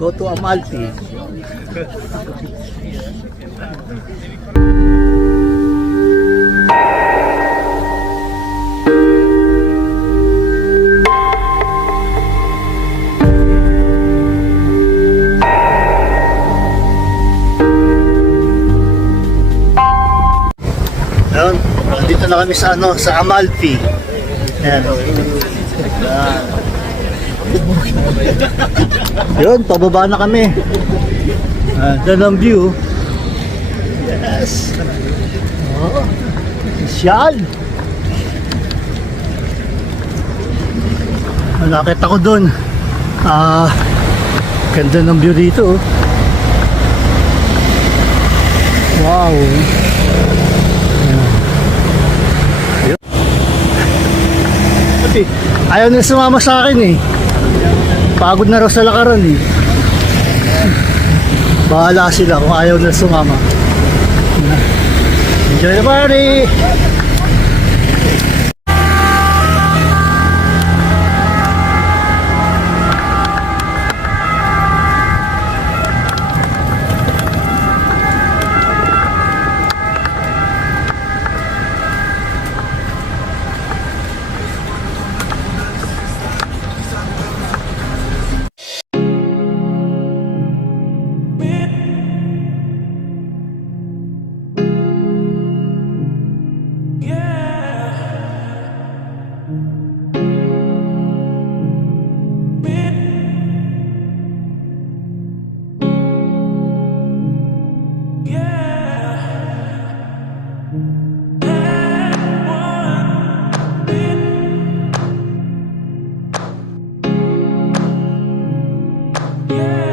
Go to Amalfi. Ayun, dito na kami sa sa Amalfi. Ayan. Ayan. Yun, pababa na kami. Doon ang view. Yes. Oh, sosyal. Nakita ko doon. Ganda ng view dito. Wow. Ayaw na sumama sa akin eh. Pagod na raw sa lakaran eh. Bahala sila kung ayaw na sumama. Enjoy the party! Yeah.